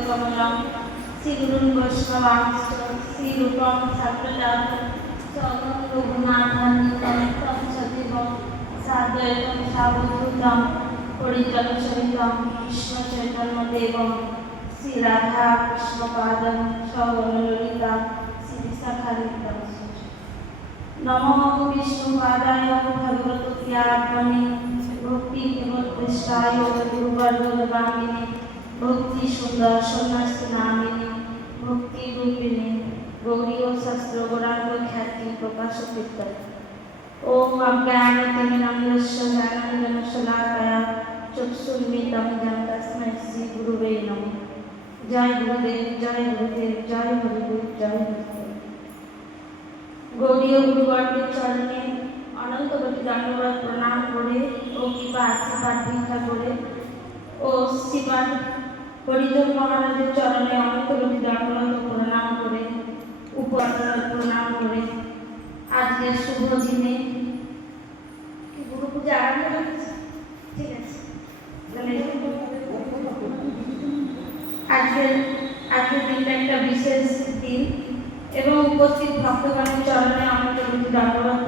கமலம் ஸ்ரீகுருன் வைஷ்ணவாம்சம் ஸ்ரீரூபம் சர்வலாபம் சோகம் ரகுநாதம் சதிவம் சாத்வைதம் சாவதூதம் பொடிதம் சரிதம் கிருஷ்ண சைதன்ய தேவம் ஸ்ரீ ராதா கிருஷ்ணபாதம் சௌரலலிதா ஸ்ரீ சகாரிதம் নমো বিষ্ণুপাদায় ভগবতী আত্মনি ভক্তি কেবল কৃষ্ণায় গুরুবর্গ বামিনী ভক্তি সুন্দর সন্ন্যাসী না ভক্তি রূপিণী গৌরী ও শাস্ত্র গৌরাঙ্গ খ্যাতি প্রকাশ কীর্তন ওম অজ্ঞানতিমিনন্দস্যজ্ঞানঞ্জনশলাকায়া চক্ষুন্মিতম জ্ঞান তস্মৈ শ্রী গুরুবে নম। জয় গুরুদেব জয় গুরুদেব, জয় হরিদেব জয় হরিদেব গৌরীয় গুরুবর্গের চরণে অনন্তবতী ধন্যবাদ প্রণাম করে ও কৃপা আশীর্বাদ ভিক্ষা করে ও শ্রীবাদ হরিজন মহারাজের চরণে অনন্তকটি দণ্ডনত প্রণাম করে উপরণত প্রণাম করে। আজকের শুভ দিনে গুরু পূজা আরম্ভ ঠিক আছে। আজকের আজকের দিনটা একটা বিশেষ দিন এবং উপস্থিত ভক্তগণের চরণে অনন্তকটি দণ্ডনত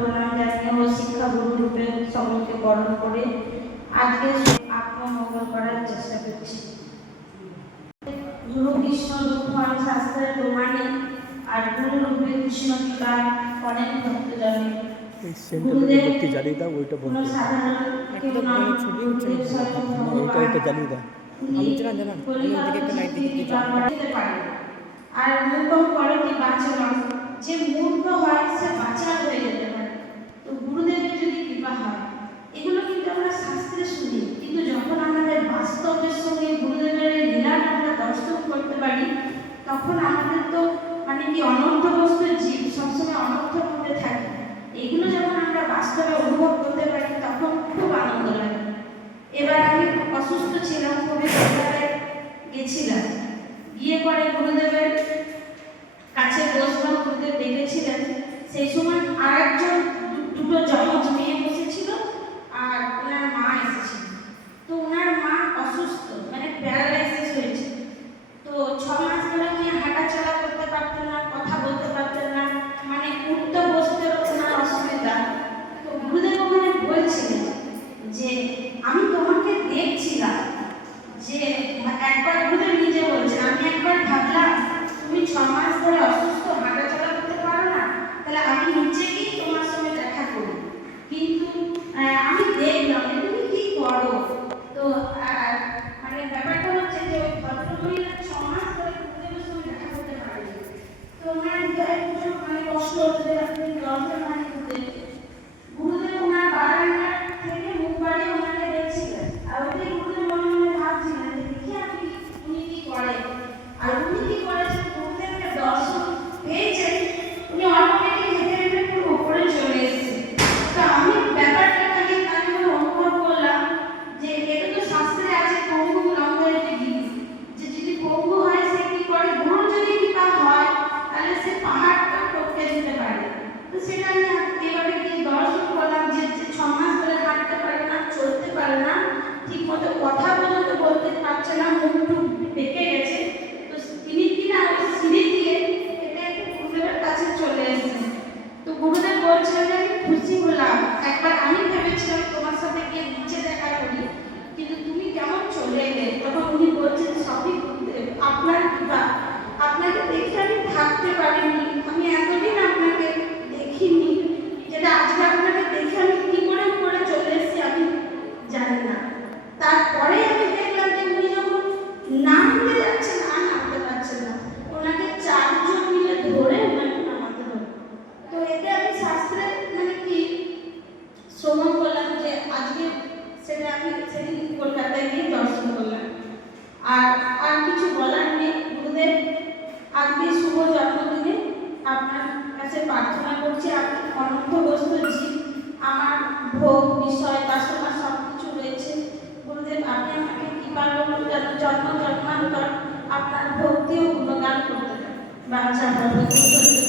কৃষ্ণ দুঃখন শাস্ত্রের প্রমাণে আর গুরু রূপে কৃষ্ণ কৃপা অনেক ভক্তজনে এই সেন্টারের ভক্তি জ্বালিয়ে ছবি উঠছে। ওইটা ওইটা দাও। আমি আর মূল করে কি বাঁচলাম। যে কি অনর্থ বস্তু জীব সবসময় অনর্থের মধ্যে থাকে। এগুলো যখন আমরা বাস্তবে অনুভব করো তো মানে ব্যাপারটা হচ্ছে যে ওই ভদ্রমহিলা ছ মাস ধরে কুকুরের সঙ্গে দেখা করতে পারেনি। তো কষ্ট হচ্ছে আপনি লজ্জা মানে Bangsa